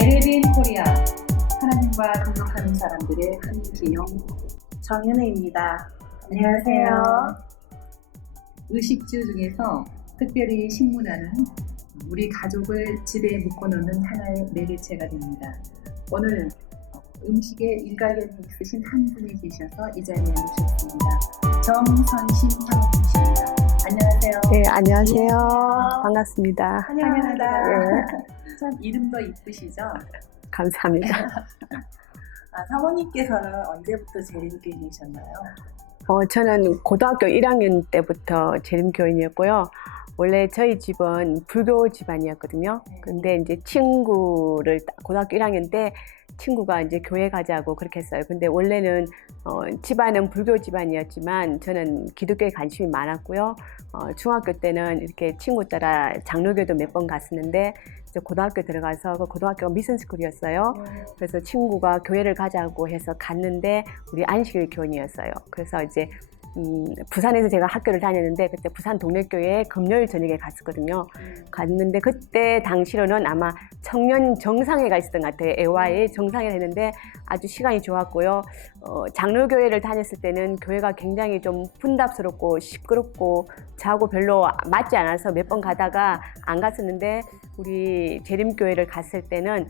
LABN 코리아, 하나님과 동역하는 사람들의 한기영, 정윤혜입니다. 안녕하세요. 의식주 중에서 특별히 식문화는 우리 가족을 집에 묶어놓는 하나의 매개체가 됩니다. 오늘 음식에 일가견이 있으신 한 분이 계셔서 이 자리에 모셨습니다. 정선심 사모님이십니다. 안녕하세요. 네, 안녕하세요. 반갑습니다. 환영합니다. 네, 참 이름도 이쁘시죠? 감사합니다. 사모님께서는 언제부터 재림교인이셨나요? 저는 고등학교 1학년 때부터 재림교인이었고요. 원래 저희 집은 불교 집안이었거든요. 근데 이제 친구를 고등학교 1학년 때 친구가 이제 교회 가자고 그렇게 했어요. 근데 원래는 집안은 불교 집안이었지만 저는 기독교에 관심이 많았고요. 중학교 때는 이렇게 친구 따라 장로교도 몇 번 갔었는데 이제 고등학교 들어가서 그 고등학교가 미션스쿨이었어요. 그래서 친구가 교회를 가자고 해서 갔는데 우리 안식일 교인이었어요. 그래서 이제 부산에서 제가 학교를 다녔는데 그때 부산 동래교회에 금요일 저녁에 갔었거든요. 갔는데 그때 당시로는 아마 청년 정상회가 있었던 것 같아요. 애화에 정상회를 했는데 아주 시간이 좋았고요. 장로교회를 다녔을 때는 교회가 굉장히 좀 분답스럽고 시끄럽고 저하고 별로 맞지 않아서 몇 번 가다가 안 갔었는데 우리 재림교회를 갔을 때는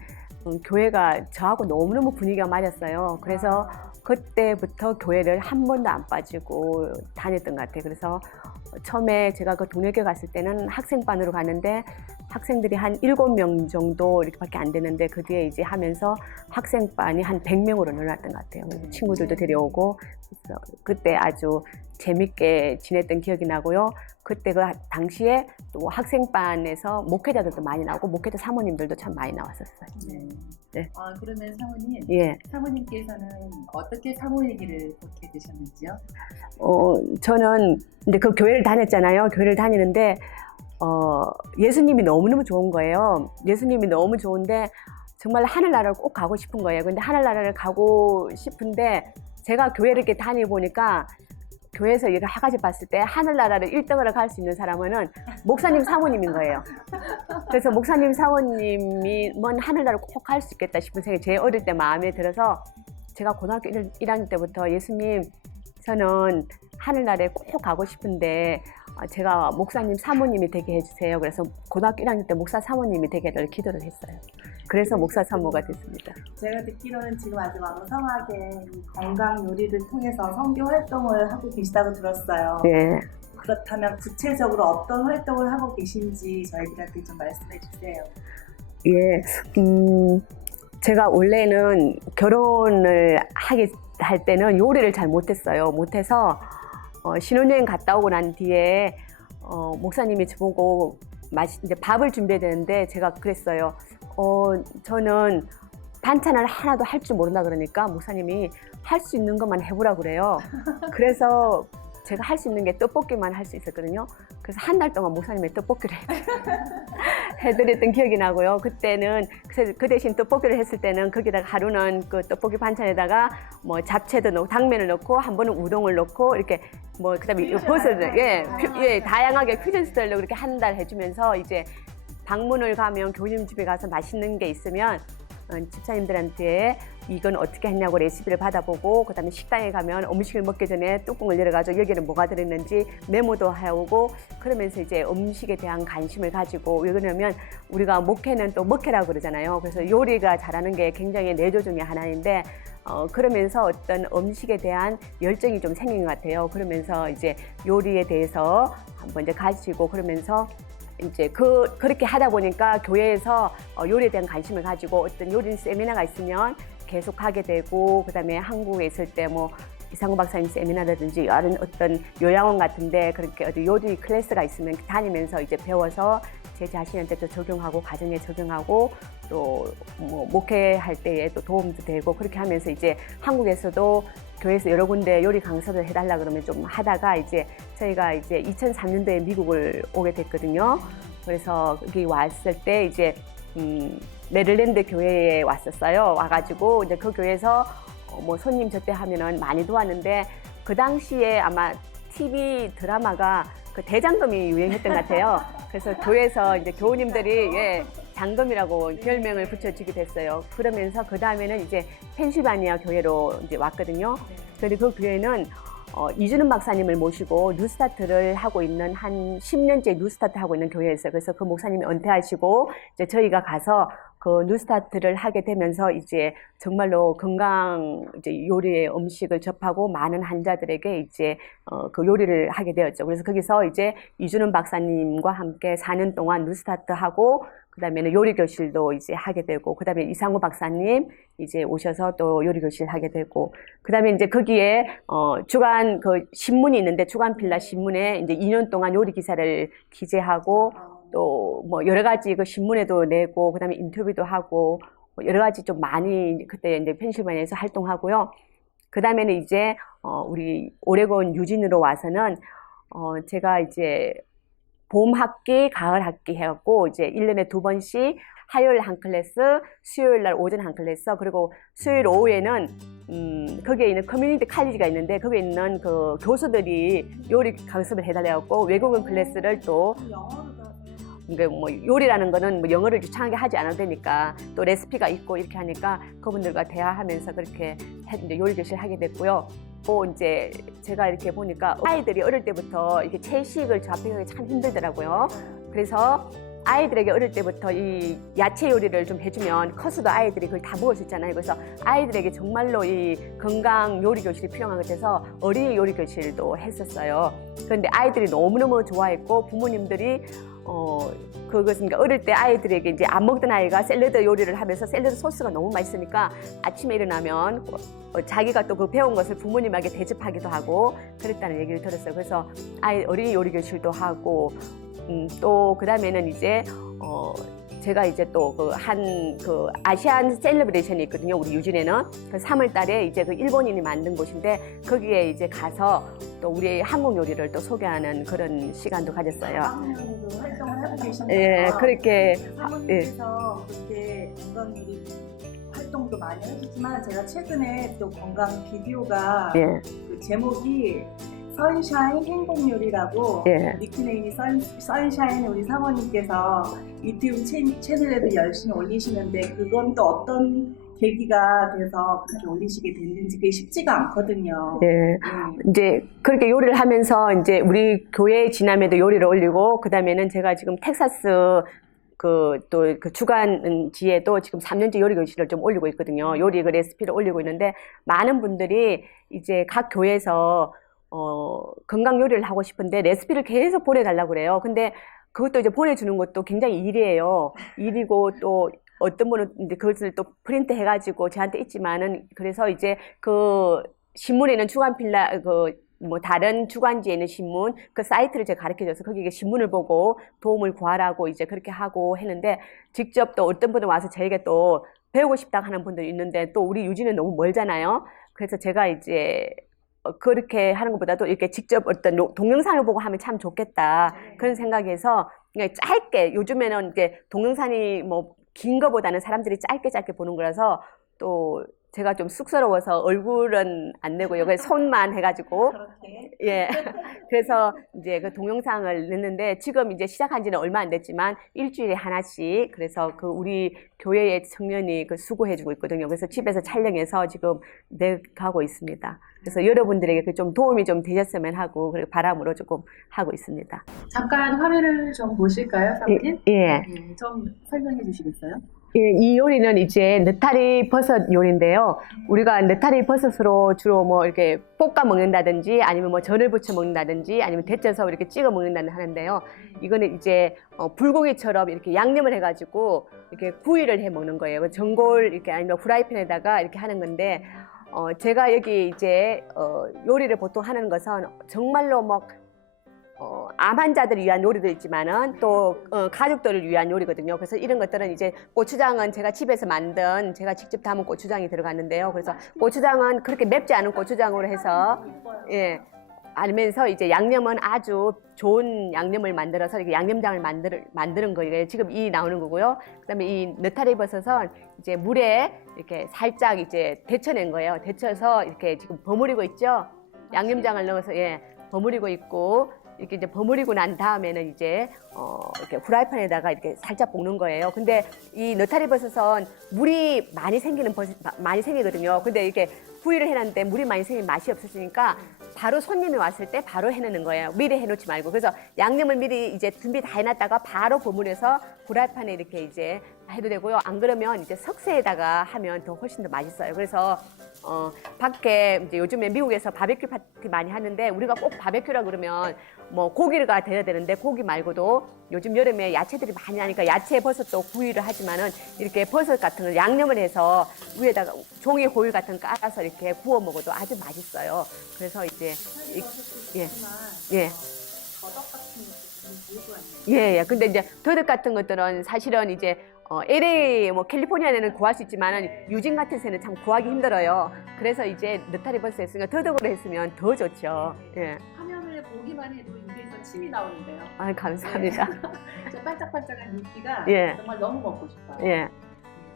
교회가 저하고 너무너무 분위기가 맞았어요. 그래서 그때부터 교회를 한 번도 안 빠지고 다녔던 것 같아요. 그래서 처음에 제가 그 동래교회 갔을 때는 학생반으로 갔는데 학생들이 한 7명 정도 이렇게밖에 안 되는데 그 뒤에 이제 하면서 학생반이 한 100명으로 늘어났던 것 같아요. 친구들도 데려오고 그래서 그때 아주 재밌게 지냈던 기억이 나고요. 그때 그 당시에 또 학생반에서 목회자들도 많이 나오고 목회자 사모님들도 참 많이 나왔었어요. 네. 그러면 사모님, 예. 사모님께서는 어떻게 사모의 길을 걷게 되셨는지요? 저는 근데 그 교회를 다녔잖아요. 교회를 다니는데 예수님이 너무너무 좋은 거예요. 예수님이 너무 좋은데 정말 하늘나라를 꼭 가고 싶은 거예요. 근데 하늘나라를 가고 싶은데 제가 교회를 이렇게 다니보니까 교회에서 일을 하가지 봤을 때 하늘나라를 1등으로 갈 수 있는 사람은 목사님 사모님인 거예요. 그래서 목사님 사모님이 뭔 하늘나라를 꼭 갈 수 있겠다 싶은 생각이 제 어릴 때 마음에 들어서 제가 고등학교 1학년 때부터 예수님 저는 하늘나라에 꼭 가고 싶은데 제가 목사님 사모님이 되게 해주세요. 그래서 고등학교 1학년 때 목사 사모님이 되게 해달라고 기도를 했어요. 그래서 목사 사모가 됐습니다. 제가 듣기로는 지금 아주 왕성하게 이 건강 요리를 통해서 선교 활동을 하고 계시다고 들었어요. 네. 그렇다면 구체적으로 어떤 활동을 하고 계신지 저희들한테 좀 말씀해 주세요. 예, 제가 원래는 결혼을 할 때는 요리를 잘 못했어요. 못해서 신혼여행 갔다 오고 난 뒤에 목사님이 저보고 이제 밥을 준비해야 되는데 제가 그랬어요. 저는 반찬을 하나도 할 줄 모른다 그러니까 목사님이 할 수 있는 것만 해보라 그래요. 그래서 제가 할 수 있는 게 떡볶이만 할 수 있었거든요. 그래서 한 달 동안 목사님의 떡볶이를 해드렸던 기억이 나고요. 그때는 그 대신 떡볶이를 했을 때는 거기다가 하루는 그 떡볶이 반찬에다가 뭐 잡채도 넣고 당면을 넣고 한 번은 우동을 넣고 이렇게 뭐 그다음에 버섯을 예, 다양하게 퓨전 스타일로 그렇게 한 달 해주면서 이제 방문을 가면 교수님 집에 가서 맛있는 게 있으면 집사님들한테 이건 어떻게 했냐고 레시피를 받아보고 그다음에 식당에 가면 음식을 먹기 전에 뚜껑을 열어가지고 여기는 뭐가 들어있는지 메모도 해오고 그러면서 이제 음식에 대한 관심을 가지고 왜 그러냐면 우리가 목회는 또 먹회라고 그러잖아요. 그래서 요리가 잘하는 게 굉장히 내조 중에 하나인데 그러면서 어떤 음식에 대한 열정이 좀 생긴 것 같아요. 그러면서 이제 요리에 대해서 한번 이제 가지고 그러면서 이제 그렇게 하다 보니까 교회에서 요리에 대한 관심을 가지고 어떤 요리 세미나가 있으면 계속 하게 되고 그다음에 한국에 있을 때 뭐 이상구 박사님 세미나라든지 다른 어떤 요양원 같은데 그렇게 어디 요리 클래스가 있으면 다니면서 이제 배워서 제 자신한테 또 적용하고 가정에 적용하고 또 뭐 목회할 때에 또 도움도 되고 그렇게 하면서 이제 한국에서도 교회에서 여러 군데 요리 강사를 해달라 그러면 좀 하다가 이제 저희가 이제 2003년도에 미국을 오게 됐거든요. 그래서 여기 왔을 때 이제 메릴랜드 교회에 왔었어요. 와가지고 이제 그 교회에서 뭐 손님 접대하면은 많이 도왔는데 그 당시에 아마 TV 드라마가 그 대장금이 유행했던 것 같아요. 그래서 교회에서 이제 교우님들이 장검이라고 별명을 붙여주게 됐어요. 그러면서 그 다음에는 이제 펜실바니아 교회로 이제 왔거든요. 그리고 그 교회는 이준은 박사님을 모시고 뉴스타트를 하고 있는 한 10년째 뉴스타트 하고 있는 교회였어요. 그래서 그 목사님이 은퇴하시고 이제 저희가 가서 그 뉴스타트를 하게 되면서 이제 정말로 건강 이제 요리의 음식을 접하고 많은 환자들에게 이제 그 요리를 하게 되었죠. 그래서 거기서 이제 이준은 박사님과 함께 4년 동안 뉴스타트 하고 그다음에는 요리 교실도 이제 하게 되고 그다음에 이상우 박사님 이제 오셔서 또 요리 교실 하게 되고 그다음에 이제 거기에 주간 그 신문이 있는데 주간 필라 신문에 이제 2년 동안 요리 기사를 기재하고 또 뭐 여러 가지 그 신문에도 내고 그다음에 인터뷰도 하고 여러 가지 좀 많이 그때 이제 펜실바니아에서 활동하고요. 그다음에는 이제 우리 오레곤 유진으로 와서는 제가 이제 봄 학기, 가을 학기 해갖고 이제 1년에 2번씩 화요일 한 클래스, 수요일 날 오전 한 클래스, 그리고 수요일 오후에는 거기에 있는 커뮤니티 칼리지가 있는데 거기에 있는 그 교수들이 요리 강습을 해달라고 외국어 클래스를 또 그러니까 뭐 요리라는 거는 뭐 영어를 유창하게 하지 않아도 되니까 또 레시피가 있고 이렇게 하니까 그분들과 대화하면서 그렇게 이제 요리 교실 하게 됐고요. 또 이제 제가 이렇게 보니까 아이들이 어릴 때부터 이렇게 채식을 접하기 참 힘들더라고요. 그래서 아이들에게 어릴 때부터 이 야채 요리를 좀 해주면 커서도 아이들이 그걸 다 먹을 수 있잖아요. 그래서 아이들에게 정말로 이 건강 요리 교실이 필요한 것 같아서 어린이 요리 교실도 했었어요. 그런데 아이들이 너무너무 좋아했고 부모님들이 그것은 그러니까 어릴 때 아이들에게 이제 안 먹던 아이가 샐러드 요리를 하면서 샐러드 소스가 너무 맛있으니까 아침에 일어나면 자기가 또 그 배운 것을 부모님에게 대접하기도 하고 그랬다는 얘기를 들었어요. 그래서 어린이 요리 교실도 하고 또 그 다음에는 이제 제가 이제 또 그 아시안 셀러브레이션이 있거든요. 우리 유진에는 그 3월 달에 이제 그 일본인이 만든 곳인데 거기에 이제 가서 또 우리 한국 요리를 또 소개하는 그런 시간도 가졌어요. 활동을 하고 계신데요. 예, 그렇게 사모님께서 그렇게 건강 요리 활동도 많이 하셨지만 제가 최근에 또 건강 비디오가 예, 그 제목이 선샤인 행복 요리라고 예. 니크네임이 선샤인 우리 사모님께서 유튜브 채널에도 열심히 올리시는데 그건 또 어떤 계기가 돼서 그렇게 올리시게 됐는지 그게 쉽지가 않거든요. 예. 이제 그렇게 요리를 하면서 이제 우리 교회 지남에도 요리를 올리고 그다음에는 제가 지금 텍사스 또 그 주간지에도 지금 3년째 요리 교실을 좀 올리고 있거든요. 요리 그 레시피를 올리고 있는데 많은 분들이 이제 각 교회에서 건강 요리를 하고 싶은데 레시피를 계속 보내달라고 그래요. 근데 그것도 이제 보내주는 것도 굉장히 일이에요. 일이고 또 어떤 분은 이제 그것을 또 프린트 해가지고 저한테 있지만은 그래서 이제 그 신문에 있는 주간필라 뭐 다른 주간지에 있는 신문 그 사이트를 제가 가르쳐줘서 거기에 신문을 보고 도움을 구하라고 이제 그렇게 하고 했는데 직접 또 어떤 분은 와서 저에게 또 배우고 싶다 하는 분들이 있는데 또 우리 유지는 너무 멀잖아요. 그래서 제가 이제 그렇게 하는 것보다도 이렇게 직접 어떤 동영상을 보고 하면 참 좋겠다 그런 생각에서 그냥 짧게 요즘에는 이게 동영상이 뭐 긴 거보다는 사람들이 짧게 보는 거라서 또 제가 좀 쑥스러워서 얼굴은 안 내고 여기 손만 해가지고 그렇게. 예 그래서 이제 그 동영상을 냈는데 지금 이제 시작한 지는 얼마 안 됐지만 일주일에 하나씩 그래서 그 우리 교회의 청년이 그 수고해주고 있거든요. 그래서 집에서 촬영해서 지금 내가고 있습니다. 그래서 여러분들에게 좀 도움이 좀 되셨으면 하고 그리고 바람으로 조금 하고 있습니다. 잠깐 화면을 좀 보실까요, 사모님? 예. 좀 설명해 주시겠어요? 예, 이 요리는 이제 느타리 버섯 요리인데요. 우리가 느타리 버섯으로 주로 뭐 이렇게 볶아 먹는다든지 아니면 뭐 전을 부쳐 먹는다든지 아니면 데쳐서 이렇게 찍어 먹는다는 하는데요. 이거는 이제 불고기처럼 이렇게 양념을 해가지고 이렇게 구이를 해 먹는 거예요. 전골 이렇게 아니면 프라이팬에다가 이렇게 하는 건데 제가 여기 이제 요리를 보통 하는 것은 정말로 뭐 암 환자들을 위한 요리도 있지만은 또 가족들을 위한 요리거든요. 그래서 이런 것들은 이제 고추장은 제가 집에서 만든 제가 직접 담은 고추장이 들어갔는데요. 그래서 고추장은 그렇게 맵지 않은 고추장으로 해서 예 알면서 이제 양념은 아주 좋은 양념을 만들어서 이렇게 양념장을 만드는 거예요. 지금 이 나오는 거고요. 그다음에 이 느타리 버섯은 이제 물에 이렇게 살짝 이제 데쳐낸 거예요. 데쳐서 이렇게 지금 버무리고 있죠. 양념장을 넣어서 예 버무리고 있고. 이렇게 이제 버무리고 난 다음에는 이제 이렇게 후라이팬에다가 이렇게 살짝 볶는 거예요. 근데 이 느타리 버섯은 물이 많이 생기는 버섯 많이 생기거든요. 근데 이렇게 구이를 해놨는데 물이 많이 생기면 맛이 없으니까 바로 손님이 왔을 때 바로 해내는 거예요. 미리 해놓지 말고. 그래서 양념을 미리 이제 준비 다 해놨다가 바로 버무려서 후라이팬에 이렇게 이제 해도 되고요. 안 그러면 이제 석쇠에다가 하면 더 훨씬 더 맛있어요. 그래서 밖에 이제 요즘에 미국에서 바베큐 파티 많이 하는데 우리가 꼭 바베큐라 그러면 뭐 고기가 돼야 되는데 고기 말고도 요즘 여름에 야채들이 많이 나니까 야채 버섯도 구이를 하지만은 이렇게 버섯 같은 걸 양념을 해서 위에다가 종이 호일 같은 거 깔아서 이렇게 구워 먹어도 아주 맛있어요. 그래서 이제 예. 예. 더덕 같은 것도 좀 좋을 것 같네요. 예. 근데 이제 더덕 같은 것들은 사실은 이제 LA 뭐 캘리포니아에는 구할 수 있지만 유진 같은 데는 참 구하기 힘들어요. 그래서 이제 느타리 버섯 했으니까 더덕으로 했으면 더 좋죠. 예. 화면을 보기만 해도 입에서 침이 나오는데요. 아, 감사합니다. 저 반짝반짝한 윤기가 예. 정말 너무 먹고 싶어요. 예.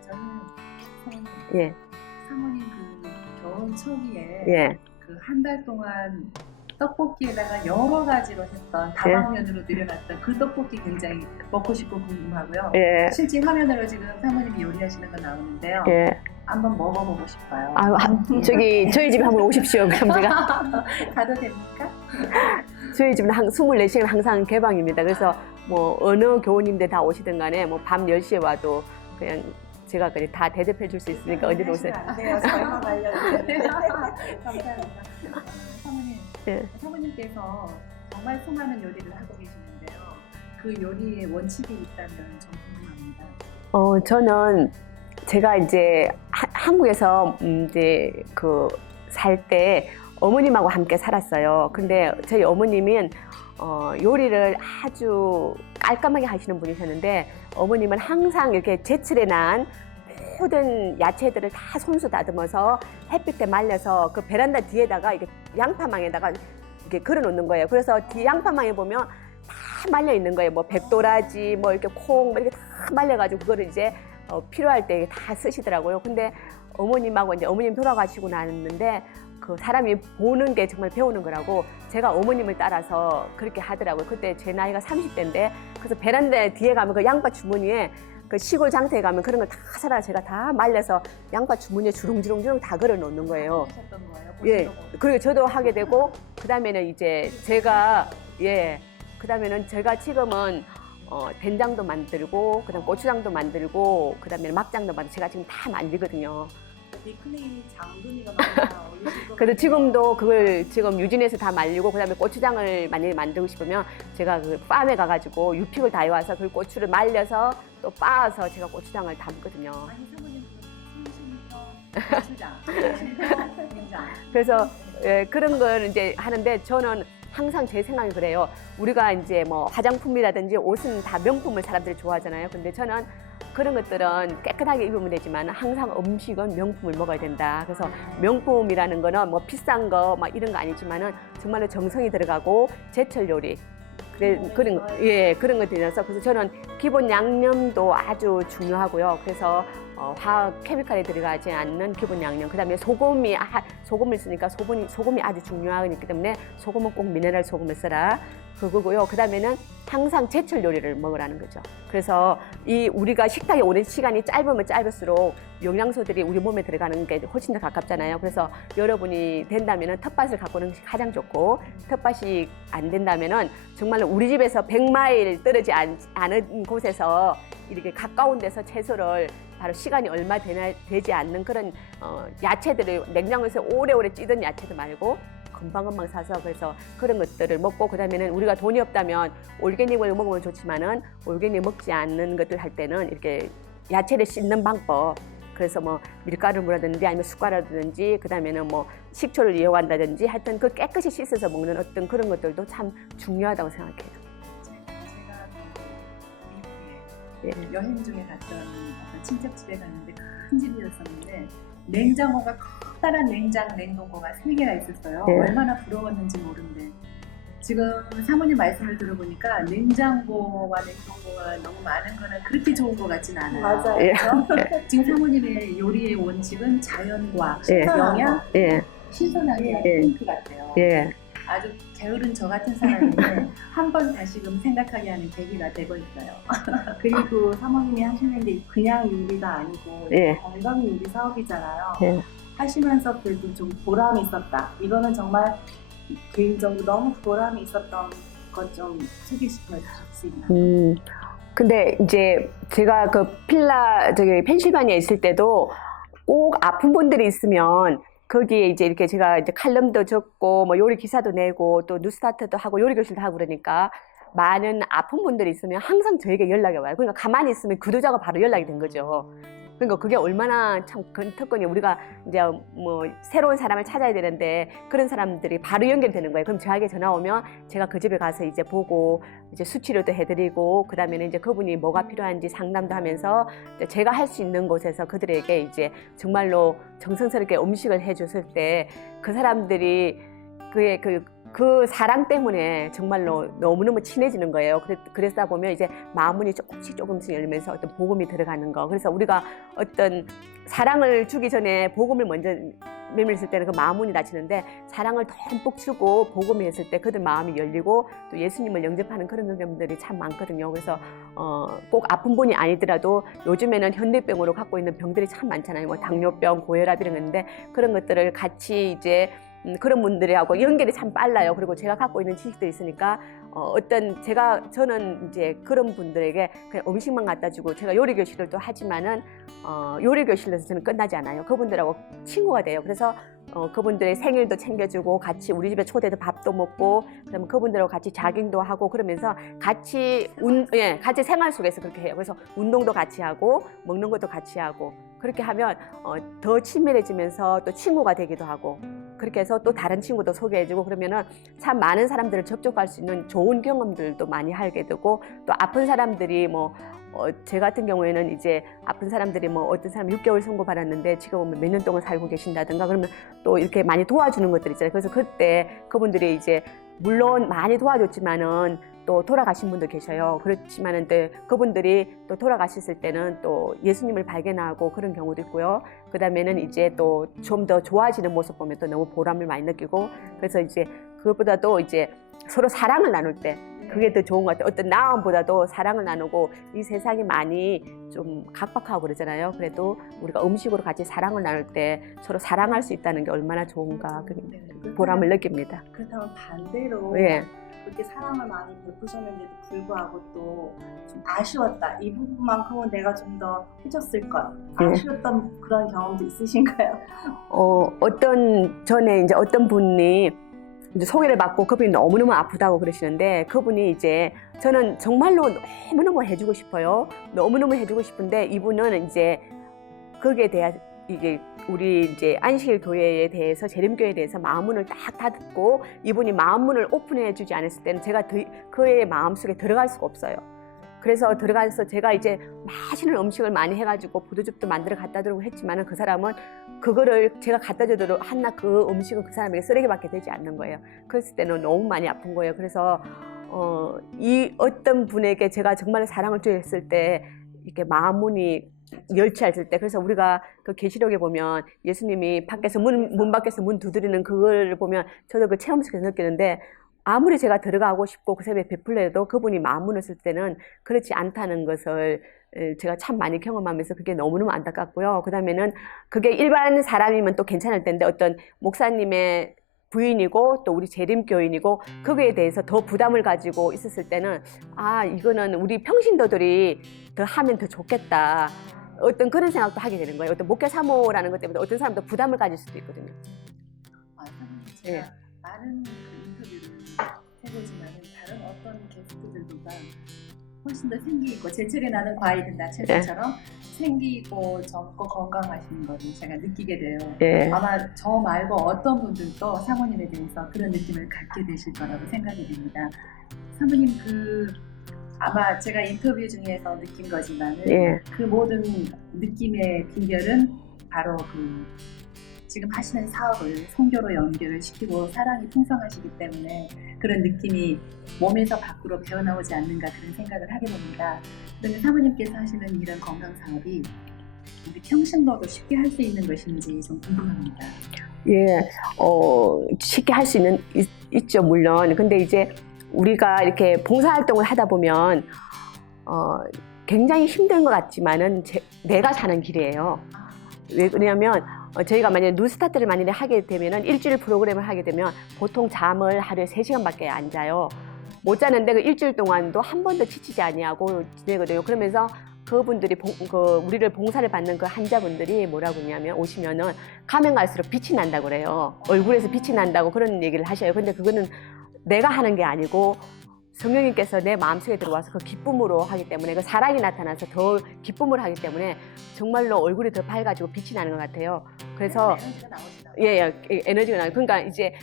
저는 사모님, 예. 사모님 그 결혼 초기에 예. 그 한 달 동안 떡볶이에다가 여러 가지로 했던 다방면으로 늘여놨던 그 떡볶이 굉장히 먹고 싶고 궁금하고요. 예. 실제 화면으로 지금 사모님이 요리하시는 거 나오는데요. 예. 한번 먹어보고 싶어요. 저기 저희 집에 한번 오십시오. 그럼 제가 가도 됩니까? 저희 집은 24시간 항상 개방입니다. 그래서 뭐 어느 교우님들 다 오시든 간에 뭐 밤 10시에 와도 그냥 제가 그냥 다 대접해 줄 수 있으니까 언제든 오세요. 안 돼요. 저희만 가려고. 감사합니다. 사모님, 예. 사모님께서 정말 수많은 요리를 하고 계시는데요. 그 요리의 원칙이 있다면 좀 궁금합니다. 저는 제가 이제 한국에서 이제 그 살 때 어머님하고 함께 살았어요. 근데 저희 어머님은 요리를 아주 깔끔하게 하시는 분이셨는데 어머님은 항상 이렇게 제철에 난 모든 야채들을 다 손수 다듬어서 햇빛에 말려서 그 베란다 뒤에다가 이렇게 양파망에다가 이렇게 걸어 놓는 거예요. 그래서 뒤 양파망에 보면 다 말려 있는 거예요. 뭐 백도라지, 뭐 이렇게 콩, 뭐 이렇게 다 말려가지고 그거를 이제 필요할 때 다 쓰시더라고요. 근데 어머님하고 이제 어머님 돌아가시고 났는데 그 사람이 보는 게 정말 배우는 거라고 제가 어머님을 따라서 그렇게 하더라고요. 그때 제 나이가 30대인데 그래서 베란다 뒤에 가면 그 양파 주머니에 그 시골 장터에 가면 그런 걸 다 사라 제가 다 말려서 양파 주머니에 주렁주렁주렁 다 걸어 놓는 거예요. 하셨던 거예요? 예. 본인도 뭐. 그리고 저도 하게 되고 그다음에는 이제 제가 그다음에는 제가 지금은 된장도 만들고 그다음 고추장도 만들고 그다음에 막장도 만들고 제가 지금 다 만들거든요. 닉네임이 장군이가 많이 어울리실 것 그래서 지금도 그걸 지금 유진에서 다 말리고 그다음에 고추장을 만약에 만들고 싶으면 제가 그 팜에 가가지고 유픽을 다 해와서 그 고추를 말려서 또 빻아서 제가 고추장을 담거든요. 아니 사모님 그 고추장, 된장. 그래서 그런 걸 이제 하는데 저는 항상 제 생각이 그래요. 우리가 이제 뭐 화장품이라든지 옷은 다 명품을 사람들이 좋아하잖아요. 근데 저는 그런 것들은 깨끗하게 입으면 되지만 항상 음식은 명품을 먹어야 된다. 그래서 명품이라는 거는 뭐 비싼 거 막 이런 거 아니지만은 정말로 정성이 들어가고 제철 요리 그런 것들이라서 그래서 저는 기본 양념도 아주 중요하고요. 그래서 화학 케미칼에 들어가지 않는 기본 양념. 그다음에 소금을 쓰니까 소금이 아주 중요하기 때문에 소금은 꼭 미네랄 소금을 써라. 그거고요. 그다음에는 항상 제철 요리를 먹으라는 거죠. 그래서 우리가 식탁에 오는 시간이 짧으면 짧을수록 영양소들이 우리 몸에 들어가는 게 훨씬 더 가깝잖아요. 그래서 여러분이 된다면은 텃밭을 갖고 오는 것이 가장 좋고 텃밭이 안 된다면은 정말로 우리 집에서 100마일 떨어지 않은 곳에서 이렇게 가까운 데서 채소를 바로 시간이 얼마 되지 않는 그런 야채들을 냉장고에서 오래오래 찌든 야채들 말고 금방금방 사서 그래서 그런 것들을 먹고 그다음에는 우리가 돈이 없다면 올게닉을 먹으면 좋지만은 올게닉 먹지 않는 것들 할 때는 이렇게 야채를 씻는 방법 그래서 뭐 밀가루 물이라든지 아니면 숟가락이라든지 그다음에는 뭐 식초를 이용한다든지 하여튼 그 깨끗이 씻어서 먹는 어떤 그런 것들도 참 중요하다고 생각해요. 제가 미국에 여행 중에 갔던 어떤 친척집에 갔는데 큰 집이었었는데 냉장고가 커다란 냉동고가 3개가 있었어요. 네. 얼마나 부러웠는지 모르는데 지금 사모님 말씀을 들어보니까 냉장고와 냉동고가 너무 많은 거는 그렇게 좋은 것 같진 않아요. 맞아요. 예. 그렇죠? 지금 사모님의 요리의 원칙은 자연과 예. 영양, 예, 신선하게 예. 핑크 같아요. 예. 아주 게으른 저 같은 사람인데 한 번 다시금 생각하게 하는 계기가 되고 있어요. 그리고 사모님이 하시는 게 그냥 요리가 아니고 예. 건강 요리 사업이잖아요. 예. 하시면서 그래도 좀 보람이 있었다. 이거는 정말 개인적으로 너무 보람이 있었던 것 좀 소개시켜 주실 수 있나요? 근데 이제 제가 그 펜실바니아에 있을 때도 꼭 아픈 분들이 있으면 거기에 이제 이렇게 제가 이제 칼럼도 적고 뭐 요리 기사도 내고 또 뉴스타트도 하고 요리 교실도 하고 그러니까 많은 아픈 분들이 있으면 항상 저에게 연락이 와요. 그러니까 가만히 있으면 구두자가 바로 연락이 된 거죠. 그러니까 그게 얼마나 참 특권이 우리가 이제 뭐 새로운 사람을 찾아야 되는데 그런 사람들이 바로 연결되는 거예요. 그럼 저에게 전화 오면 제가 그 집에 가서 이제 보고 이제 수치료도 해드리고 그다음에는 이제 그분이 뭐가 필요한지 상담도 하면서 제가 할 수 있는 곳에서 그들에게 이제 정말로 정성스럽게 음식을 해줬을 때 그 사람들이 그의 그 사랑 때문에 정말로 너무너무 친해지는 거예요. 그러다 보면 이제 마음문이 조금씩 열면서 어떤 복음이 들어가는 거. 그래서 우리가 어떤 사랑을 주기 전에 복음을 먼저 매밀었을 때는 그 마음문이 닫히는데 사랑을 듬뿍 주고 복음을 했을 때 그들 마음이 열리고 또 예수님을 영접하는 그런 경험들이 참 많거든요. 그래서 꼭 아픈 분이 아니더라도 요즘에는 현대병으로 갖고 있는 병들이 참 많잖아요. 뭐 당뇨병, 고혈압 이런 건데 그런 것들을 같이 이제 그런 분들하고 연결이 참 빨라요. 그리고 제가 갖고 있는 지식도 있으니까 저는 이제 그런 분들에게 그냥 음식만 갖다 주고 제가 요리 교실을 또 하지만은 요리 교실에서 저는 끝나지 않아요. 그분들하고 친구가 돼요. 그래서 그분들의 생일도 챙겨주고 같이 우리 집에 초대해서 밥도 먹고 그다음에 그분들하고 같이 자깅도 하고 그러면서 같이 같이 생활 속에서 그렇게 해요. 그래서 운동도 같이 하고 먹는 것도 같이 하고 그렇게 하면 더 친밀해지면서 또 친구가 되기도 하고 그렇게 해서 또 다른 친구도 소개해주고 그러면은 참 많은 사람들을 접촉할 수 있는 좋은 경험들도 많이 하게 되고 또 아픈 사람들이 제 같은 경우에는 이제 아픈 사람들이 어떤 사람 6개월 선고 받았는데 지금은 몇 년 동안 살고 계신다든가 그러면 또 이렇게 많이 도와주는 것들 있잖아요. 그래서 그때 그분들이 이제 물론 많이 도와줬지만은 또 돌아가신 분도 계셔요. 그렇지만은 그분들이 또 돌아가셨을 때는 또 예수님을 발견하고 그런 경우도 있고요. 그 다음에는 이제 또 좀 더 좋아지는 모습 보면 또 너무 보람을 많이 느끼고 그래서 이제 그것보다도 이제 서로 사랑을 나눌 때 그게 더 좋은 것 같아요. 어떤 나음보다도 사랑을 나누고 이 세상이 많이 좀 각박하고 그러잖아요. 그래도 우리가 음식으로 같이 사랑을 나눌 때 서로 사랑할 수 있다는 게 얼마나 좋은가 보람을 느낍니다. 그렇다면 반대로 예. 그렇게 사랑을 많이 베푸셨는데도 불구하고 또 좀 아쉬웠다. 이 부분만큼은 내가 좀 더 해줬을 것. 아쉬웠던 그런 경험도 있으신가요? 전에 이제 어떤 분이 이제 소개를 받고 그분이 너무너무 아프다고 그러시는데 그분이 이제 저는 정말로 너무너무 해주고 싶어요. 너무너무 해주고 싶은데 이분은 이제 거기에 대한 이게 우리 이제 안식일 교회에 대해서 재림교회에 대해서 마음문을 딱 닫고 이분이 마음문을 오픈해 주지 않았을 때는 제가 그의 마음속에 들어갈 수가 없어요. 그래서 들어가서 제가 이제 맛있는 음식을 많이 해가지고 포도즙도 만들어 갖다 드리고 했지만은 그 사람은 그거를 제가 갖다 줘도 한나 그 음식은 그 사람에게 쓰레기밖에 되지 않는 거예요. 그랬을 때는 너무 많이 아픈 거예요. 그래서 이 어떤 분에게 제가 정말 사랑을 주었을 때 이렇게 마음문이 열취했을 때 그래서 우리가 그 계시록에 보면 예수님이 밖에서 문 밖에서 문 두드리는 그걸 보면 저도 그 체험 속에서 느끼는데 아무리 제가 들어가고 싶고 그 사람에 베풀려도 그분이 마음문을 쓸 때는 그렇지 않다는 것을 제가 참 많이 경험하면서 그게 너무너무 안타깝고요. 그 다음에는 그게 일반 사람이면 또 괜찮을 텐데 어떤 목사님의 부인이고 또 우리 재림교인이고 그거에 대해서 더 부담을 가지고 있었을 때는 이거는 우리 평신도들이 더 하면 더 좋겠다. 어떤 그런 생각도 하게 되는 거예요. 어떤 목회 사모라는 것 때문에 어떤 사람도 부담을 가질 수도 있거든요. 제가 많은 인터뷰를 해보지만 다른 어떤 게스트들보다 훨씬 더 생기 있고 제철에 나는 과일은 나철처럼 생기 있고 젊고 건강하신 것을 제가 느끼게 돼요. 아마 저 말고 어떤 분들도 사모님에 대해서 그런 느낌을 갖게 되실 거라고 생각이 됩니다. 사모님 아마 제가 인터뷰 중에서 느낀 거지만 그 모든 느낌의 비결은 바로 지금 하시는 사업을 선교로 연결을 시키고 사랑이 풍성하시기 때문에 그런 느낌이 몸에서 밖으로 배어나오지 않는가 그런 생각을 하게 됩니다. 그러면 사모님께서 하시는 이런 건강 사업이 우리 평신도도 쉽게 할 수 있는 것인지 좀 궁금합니다. 예, 쉽게 할 수 있죠, 물론. 근데 이제 우리가 이렇게 봉사활동을 하다 보면, 굉장히 힘든 것 같지만은 내가 사는 길이에요. 왜냐면, 저희가 만약에 뉴스타트를 만약에 하게 되면은 일주일 프로그램을 하게 되면 보통 잠을 하루에 3시간밖에 안 자요. 못 자는데 그 일주일 동안도 한 번도 지치지 아니하고 지내거든요. 그러면서 그분들이 우리를 봉사를 받는 그 환자분들이 뭐라고 하냐면 오시면은 가면 갈수록 빛이 난다고 그래요. 얼굴에서 빛이 난다고 그런 얘기를 하셔요. 근데 그거는 내가 하는 게 아니고 성령님께서 내 마음속에 들어와서 그 기쁨으로 하기 때문에 그 사랑이 나타나서 더 기쁨을 하기 때문에 정말로 얼굴이 더 밝아지고 빛이 나는 것 같아요. 그래서 에너지가 나요. 그러니까 이제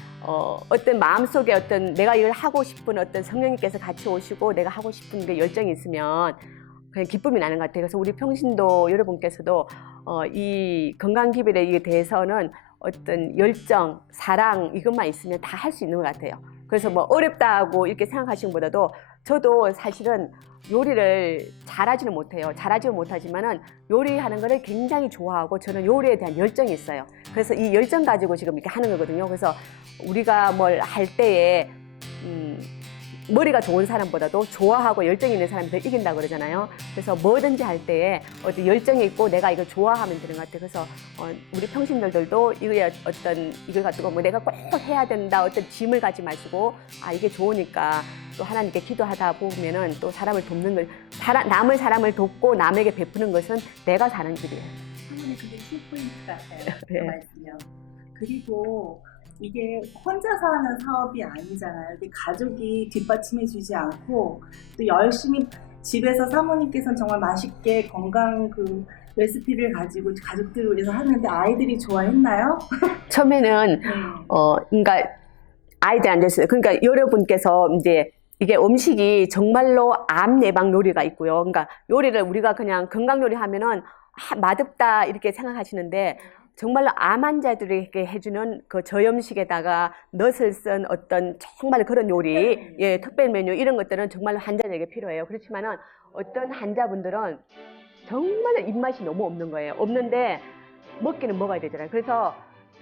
어떤 마음속에 어떤 내가 이걸 하고 싶은 어떤 성령님께서 같이 오시고 내가 하고 싶은 게 열정이 있으면 그냥 기쁨이 나는 것 같아요. 그래서 우리 평신도 여러분께서도 이 건강기별에 대해서는 어떤 열정, 사랑 이것만 있으면 다 할 수 있는 것 같아요. 그래서 뭐 어렵다고 이렇게 생각하시는 것보다도 저도 사실은 요리를 잘하지는 못해요. 잘하지는 못하지만은 요리하는 거를 굉장히 좋아하고 저는 요리에 대한 열정이 있어요. 그래서 이 열정 가지고 지금 이렇게 하는 거거든요. 그래서 우리가 뭘 할 때에 머리가 좋은 사람보다도 좋아하고 열정이 있는 사람이 더 이긴다고 그러잖아요. 그래서 뭐든지 할 때에 어떤 열정이 있고 내가 이걸 좋아하면 되는 것 같아요. 그래서 우리 평신들도 이걸 가지고 뭐 내가 꼭 해야 된다 어떤 짐을 가지 마시고 이게 좋으니까 또 하나님께 기도하다 보면은 또 사람을 돕는 걸 남의 사람을 돕고 남에게 베푸는 것은 내가 사는 길이에요. 사모님 그게 키포인트 같아요. 그 예. 말씀이요. 그리고 이게 혼자서 하는 사업이 아니잖아요. 이게 가족이 뒷받침해 주지 않고 또 열심히 집에서 사모님께서는 정말 맛있게 건강 그 레시피를 가지고 가족들을 위해서 하는데 아이들이 좋아했나요? 처음에는 그러니까 아이들한테 그러니까 여러분께서 이제 이게 음식이 정말로 암 예방 요리가 있고요. 그러니까 요리를 우리가 그냥 건강 요리 하면은 맛없다 이렇게 생각하시는데 정말로 암 환자들에게 해주는 그 저염식에다가 넛을 쓴 어떤 정말 그런 요리, 예, 특별 메뉴 이런 것들은 정말로 환자들에게 필요해요. 그렇지만은 어떤 환자분들은 정말로 입맛이 너무 없는 거예요. 없는데 먹기는 먹어야 되잖아요. 그래서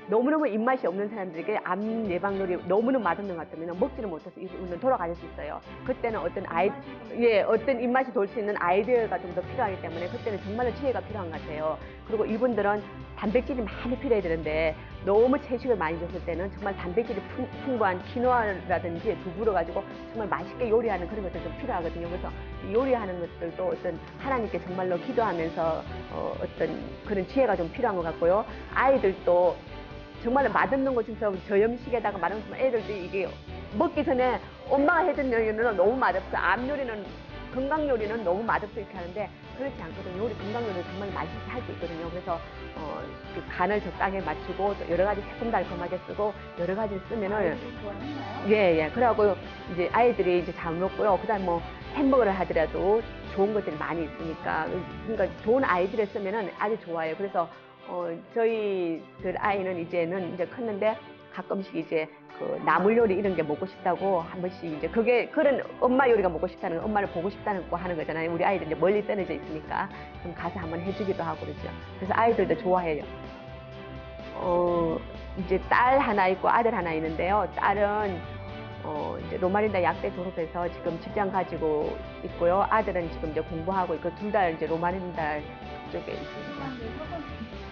너무너무 입맛이 없는 사람들에게 암 예방 요리 너무너무 맛없는 것 같으면 먹지를 못해서 이분은 돌아가실 수 있어요. 그때는 어떤 입맛이 돌 수 있는 아이디어가 좀 더 필요하기 때문에 그때는 정말로 지혜가 필요한 것 같아요. 그리고 이분들은 단백질이 많이 필요해야 되는데 너무 채식을 많이 줬을 때는 정말 단백질이 풍부한 키노아라든지 두부를 가지고 정말 맛있게 요리하는 그런 것들이 좀 필요하거든요. 그래서 요리하는 것들도 어떤 하나님께 정말로 기도하면서 어떤 그런 지혜가 좀 필요한 것 같고요. 아이들도 정말 맛없는 것 중에서 저염식에다가 맛없는 애들도 이게 먹기 전에 엄마가 해준 요리는 너무 맛없어. 암 요리는 건강 요리는 너무 맛없어 이렇게 하는데 그렇지 않거든요. 요리 건강 요리는 정말 맛있게 할 수 있거든요. 그래서 그 간을 적당히 맞추고 또 여러 가지 새콤달콤하게 쓰고 여러 가지 쓰면은 예. 그래갖고 이제 아이들이 이제 잘 먹고요. 그다음 뭐 햄버거를 하더라도 좋은 것들이 많이 있으니까 그러니까 좋은 아이들을 쓰면은 아주 좋아요. 그래서 저희들 아이는 이제 컸는데 가끔씩 이제 그 나물 요리 이런 게 먹고 싶다고 한 번씩 이제 그게 그런 엄마 요리가 먹고 싶다는 건 엄마를 보고 싶다는 거 하는 거잖아요. 우리 아이들 이제 멀리 떨어져 있으니까 그럼 가서 한번 해주기도 하고 그러죠. 그래서 아이들도 좋아해요. 이제 딸 하나 있고 아들 하나 있는데요. 딸은 이제 로마린다 약대 졸업해서 지금 직장 가지고 있고요. 아들은 지금 이제 공부하고 있고 둘 다 이제 로마린다 쪽에 있습니다.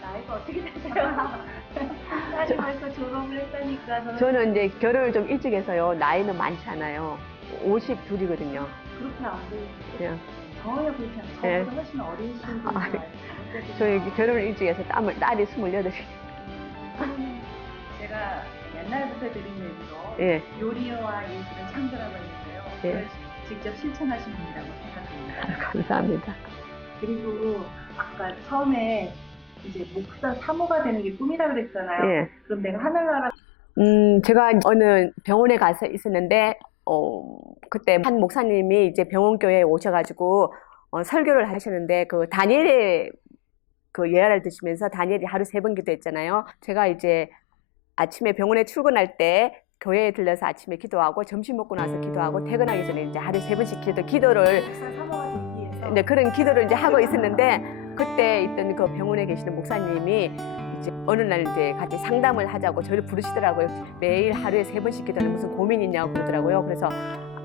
나이가 어떻게 되세요? 딸이 벌써 졸업을 했다니까. 저는 이제 결혼을 좀 일찍 해서요. 나이는 많지 않아요. 52이거든요. 그렇게 안 보이세요? 예. 전혀 그렇지 않아요. 저보다 예. 훨씬 어리신 분인 줄 아, 알고. 저희 결혼을 일찍 해서 딸이 28이. 제가 옛날부터 드린 얘기로 예. 요리와 예술은 창조라고 했는데요. 예. 그걸 직접 실천하신 분이라고 생각합니다. 감사합니다. 그리고 아까 처음에 이제 목사 사모가 되는 게 꿈이라 그랬잖아요. 예. 그럼 내가 하늘나라 제가 어느 병원에 가서 있었는데, 그때 한 목사님이 이제 병원교회에 오셔가지고, 설교를 하셨는데, 그 다니엘의 그 예화를 드시면서 다니엘이 하루 3번 기도했잖아요. 제가 이제 아침에 병원에 출근할 때 교회에 들려서 아침에 기도하고, 점심 먹고 나서 기도하고, 퇴근하기 전에 이제 하루 3번씩 기도를, 목사 사모가 되기 위해서 이제 그런 기도를 이제 하고 있었는데, 그때 있던 그 병원에 계시는 목사님이 이제 어느 날 이제 같이 상담을 하자고 저를 부르시더라고요. 매일 하루에 3번씩 기도하는 무슨 고민 있냐고 그러더라고요. 그래서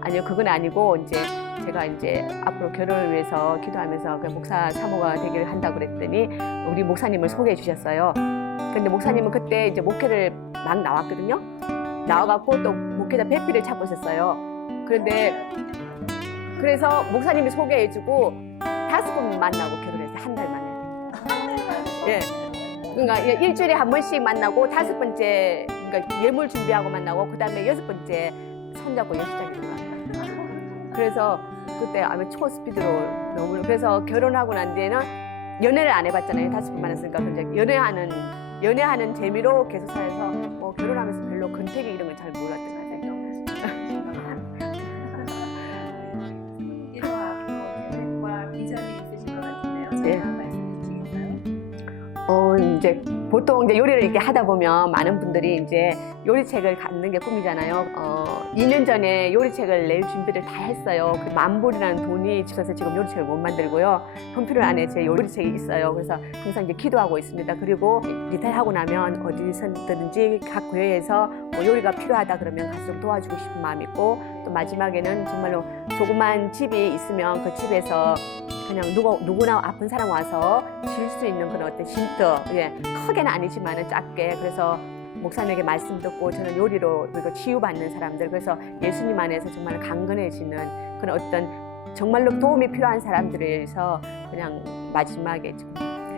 아니요, 그건 아니고 이제 제가 이제 앞으로 결혼을 위해서 기도하면서 그 목사 사모가 되기를 한다고 그랬더니 우리 목사님을 소개해 주셨어요. 근데 목사님은 그때 이제 목회를 막 나왔거든요. 나와갖고 또 목회자 배필을 찾고 있었어요. 그런데 그래서 목사님이 소개해주고 5번 만나고 결혼했어요. 한 달 만에. 예. 그러니까 일주일에 한 번씩 만나고 5번째 그러니까 예물 준비하고 만나고 그 다음에 6번째 손잡고 여시장에 들어갔다. 그래서 그때 아마 초스피드로 너무 그래서 결혼하고 난 뒤에는 연애를 안 해봤잖아요. 5번 만났으니까 이제 연애하는 재미로 계속 살아서 뭐 결혼하면서 별로 근태기 이런 걸 잘 몰랐던 것 같아요. 계획과 비전이 있으신 것 같은데요. 네. 잠깐 말씀해 주시겠어요? 이제 보통 이제 요리를 이렇게 하다 보면 많은 분들이 이제 요리책을 갖는 게 꿈이잖아요. 2년 전에 요리책을 낼 준비를 다 했어요. 그 10,000불이라는 돈이 있어서 지금 요리책을 못 만들고요. 컴퓨터 안에 제 요리책이 있어요. 그래서 항상 이제 기도하고 있습니다. 그리고 리타일하고 나면 어디서든지 각 교회에서 뭐 요리가 필요하다 그러면 가서 좀 도와주고 싶은 마음이 있고 또 마지막에는 정말로 조그만 집이 있으면 그 집에서 그냥 누구나 아픈 사람 와서 쉴 수 있는 그런 어떤 쉼터, 예, 크게는 아니지만은 작게. 그래서 목사님에게 말씀 듣고 저는 요리로 그리고 치유받는 사람들, 그래서 예수님 안에서 정말 강건해지는 그런 어떤 정말로 도움이 필요한 사람들에 의해서 그냥 마지막에 좀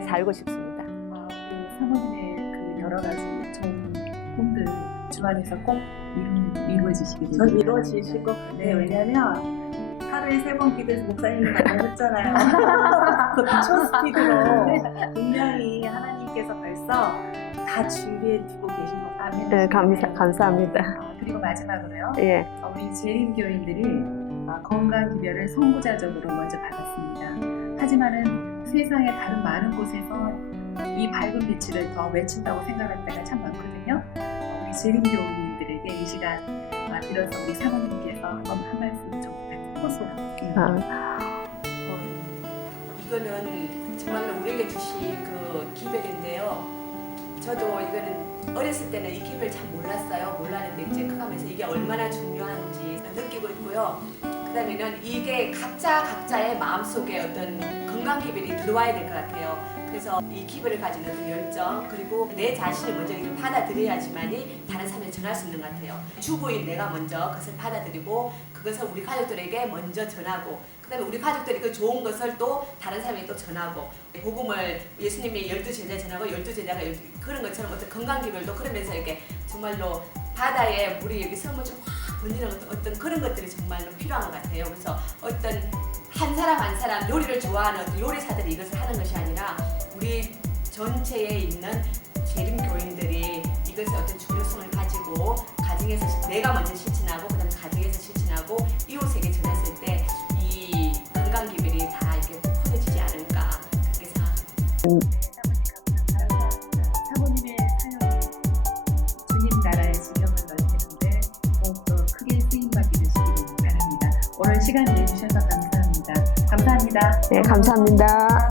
살고 싶습니다. 우리 사모님의 그 여러 가지 좋은 꿈들 주 안에서 꼭 이루어지시게 전 됩니다. 이루어지실 것 같아요. 네. 왜냐면 하루에 3번 기도해서 목사님을 만나셨잖아요. 그것도 초스피드로 분명히 하나님께서 벌써 다 준비해 두고 계신 것 같아요. 네, 감사합니다. 그리고 마지막으로요. 예. 우리 재림교인들이 건강 기별을 선구자적으로 먼저 받았습니다. 하지만은 세상의 다른 많은 곳에서 이 밝은 빛을 더 외친다고 생각할 때가 참 많거든요. 우리 재림교인들에게 이 시간 빌어서 우리 사모님께서 한 말씀 좀 부탁드립니다. 이거는 정말로 우리에게 주신 그 기별인데요. 저도 이거는 어렸을 때는 이 기별 잘 몰랐는데 이제 커가면서 이게 얼마나 중요한지 느끼고 있고요. 그다음에는 이게 각자의 마음속에 어떤 건강 기별이 들어와야 될 것 같아요. 그래서 이 기별을 가지는 어떤 열정, 그리고 내 자신이 먼저 이걸 받아들여야지만이 다른 사람에 전할 수 있는 것 같아요. 주부인 내가 먼저 그것을 받아들이고 그것을 우리 가족들에게 먼저 전하고, 그다음에 우리 가족들이 그 좋은 것을 또 다른 사람에게 또 전하고, 복음을 예수님이 12제자 전하고 12제자가 그런 것처럼 어떤 건강 기별도 그러면서 이렇게 정말로 바다에 물이 이렇게 성물처럼 확 번지는 어떤 그런 것들이 정말로 필요한 것 같아요. 그래서 어떤 한 사람 요리를 좋아하는 어떤 요리사들이 이것을 하는 것이 아니라 우리 전체에 있는 재림 교인들이 이것의 어떤 중요성을 가지고 가정에서 내가 먼저 실천하고 그다음에 가정에서 실천하고 이웃에게 전했을 때 이 건강 기별이 다 이렇게 퍼져지지 않을까 그렇게 생각합니다. 사모님의 사연이 주님 나라의 지경을 넓히는데 더욱더 크게 쓰임받게 되시기를 바랍니다. 오늘 시간 내주셔서 감사합니다. 감사합니다. 네, 감사합니다.